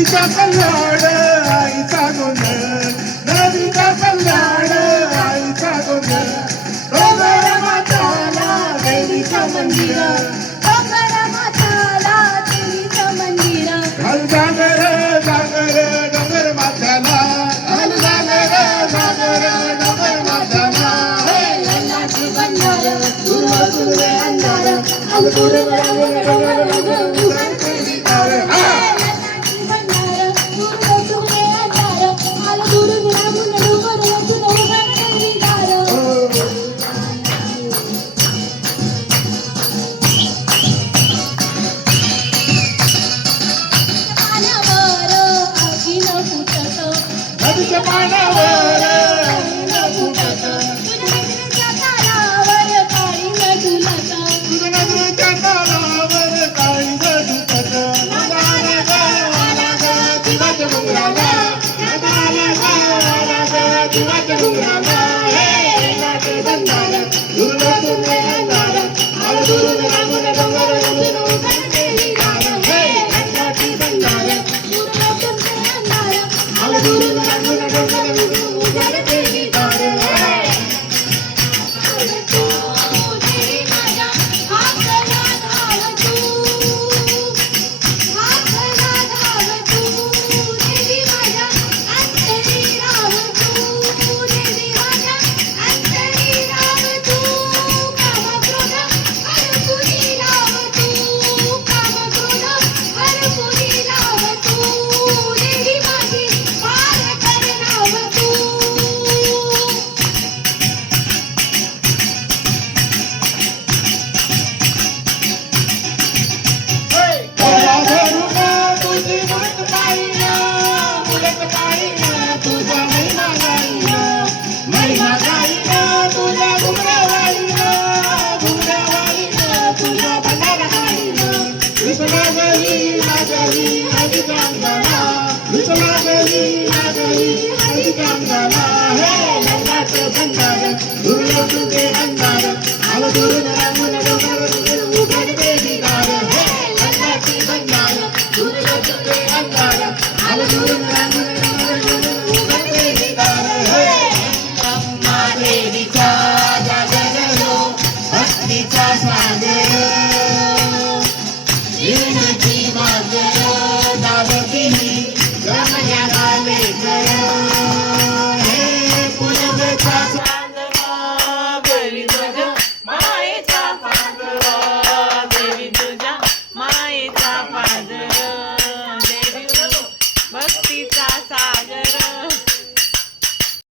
नदीचा कल्याण आईचा गोंधळ, नदीचा कल्याण आईचा गोंधळ. डोंगर माताला देवीचं मंदिर, डोंगर माताला देवीचं मंदिर. घाल जागर जागर डोंगर माताला, घाल जागर जागर डोंगर माताला. लग्नाची बंधार दुर्व दुर्वे अंधार आल दुर्व डोंगर डोंगर उघडते दार. लग्नाची बंधार दुर्व दुर्वे अंधार आल दुर्व डोंगर उघडते दार. नदीच्या पाण्यावर तुझ्या नदीच्या तालावर काळी नदुलत. तुझ्या नदीच्या तालावर काळी झुकत. नदाला गावाला ग दिवाच्या डोंगराला, नदाला गावाला ग दिवाच्या डोंगराला. हे नाटे बंधार दुर्ग दुर्गे अंधार आल दुर्ग लागून डोंगर उघडून उघडते दार. हे नाटे बंधार दुर्व दुर्वे अंधार आल दुर्ग लागून डोंगर उघडून उघडते दार. तू देवी माझ्या हातला धाव तू, हातला धाव तू. देवी माझ्या अंतरी राव तू, देवी माझ्या अंतरी राव तू. काम क्रोध हरपुरी राव तू, काम क्रोध हरपुरी राव तू. देवी माझी पार कर नाव तू. डोळा धरून तुझी मुलत पाहिलं, मुलत पाहिलं तुझा महिमा गाईलं, महिमा गाईलं तुझ्या घुमरावाईलं, घुमरावाईलं तुझ्या भंडारा गाईलं. विसला गली लागली नदीच्या अंगाला, विसला गली लागली